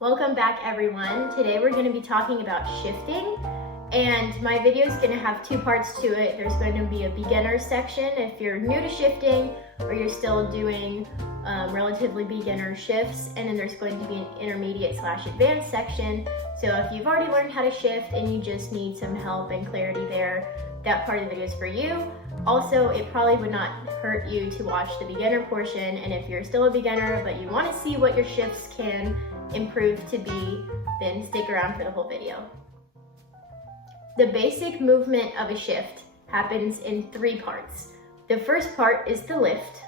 Welcome back everyone. Today we're going to be talking about shifting, and my video is going to have two parts to it. There's going to be a beginner section if you're new to shifting or you're still doing relatively beginner shifts, and then there's going to be an intermediate/advanced section. So if you've already learned how to shift and you just need some help and clarity there, that part of the video is for you. Also, it probably would not hurt you to watch the beginner portion, and if you're still a beginner but you want to see what your shifts can improve to be, then stick around for the whole video. The basic movement of a shift happens in three parts. The first part is the lift,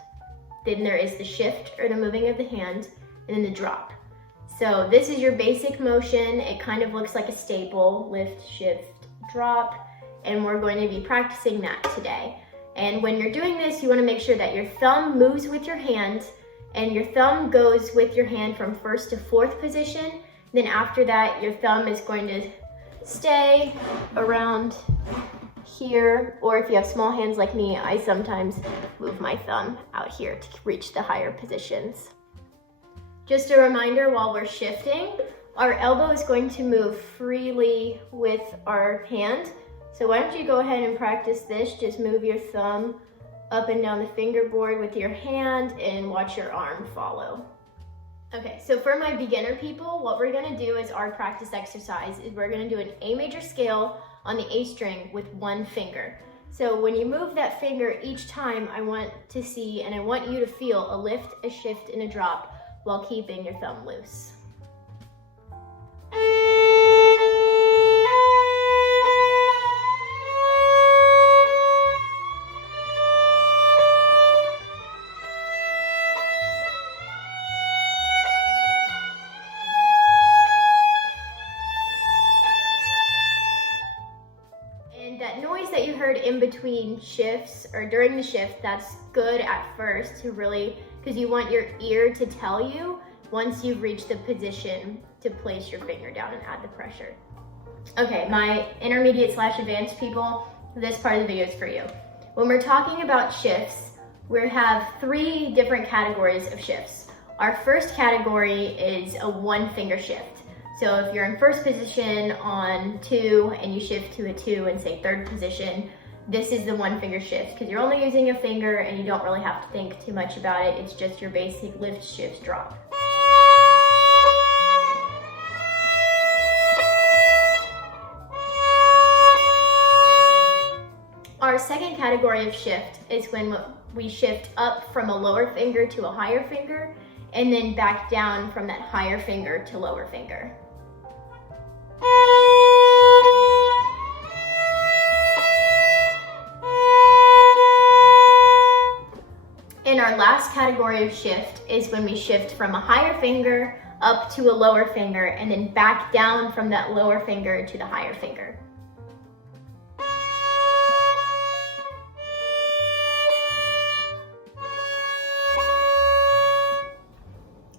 then there is the shift or the moving of the hand, and then the drop. So this is your basic motion. It kind of looks like a staple: lift, shift, drop, and we're going to be practicing that today. And when you're doing this, you want to make sure that your thumb moves with your hand, and your thumb goes with your hand from first to fourth position. Then after that, your thumb is going to stay around here, or if you have small hands like me, I sometimes move my thumb out here to reach the higher positions. Just a reminder, while we're shifting, our elbow is going to move freely with our hand. So why don't you go ahead and practice this? Just move your thumb up and down the fingerboard with your hand and watch your arm follow. Okay, so for my beginner people, what we're gonna do as our practice exercise is we're gonna do an A major scale on the A string with one finger. So when you move that finger each time, I want to see and I want you to feel a lift, a shift, and a drop while keeping your thumb loose. That noise that you heard in between shifts or during the shift, that's good at first to really, because you want your ear to tell you once you've reached the position to place your finger down and add the pressure. Okay, my intermediate/advanced people, this part of the video is for you. When we're talking about shifts, we have three different categories of shifts. Our first category is a one finger shift. So if you're in first position on 2 and you shift to a 2 and say third position, this is the one finger shift because you're only using a finger and you don't really have to think too much about it. It's just your basic lift, shift, drop. Our second category of shift is when we shift up from a lower finger to a higher finger and then back down from that higher finger to lower finger. And our last category of shift is when we shift from a higher finger up to a lower finger and then back down from that lower finger to the higher finger.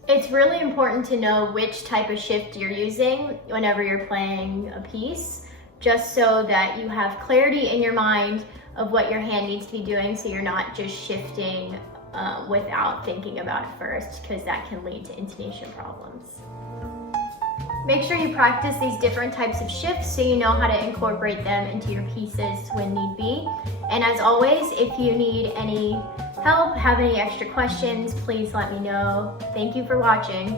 It's really important to know which type of shift you're using whenever you're playing a piece, just so that you have clarity in your mind of what your hand needs to be doing, so you're not just shifting without thinking about it first, because that can lead to intonation problems. Make sure you practice these different types of shifts so you know how to incorporate them into your pieces when need be. And as always, if you need any help, have any extra questions, please let me know. Thank you for watching.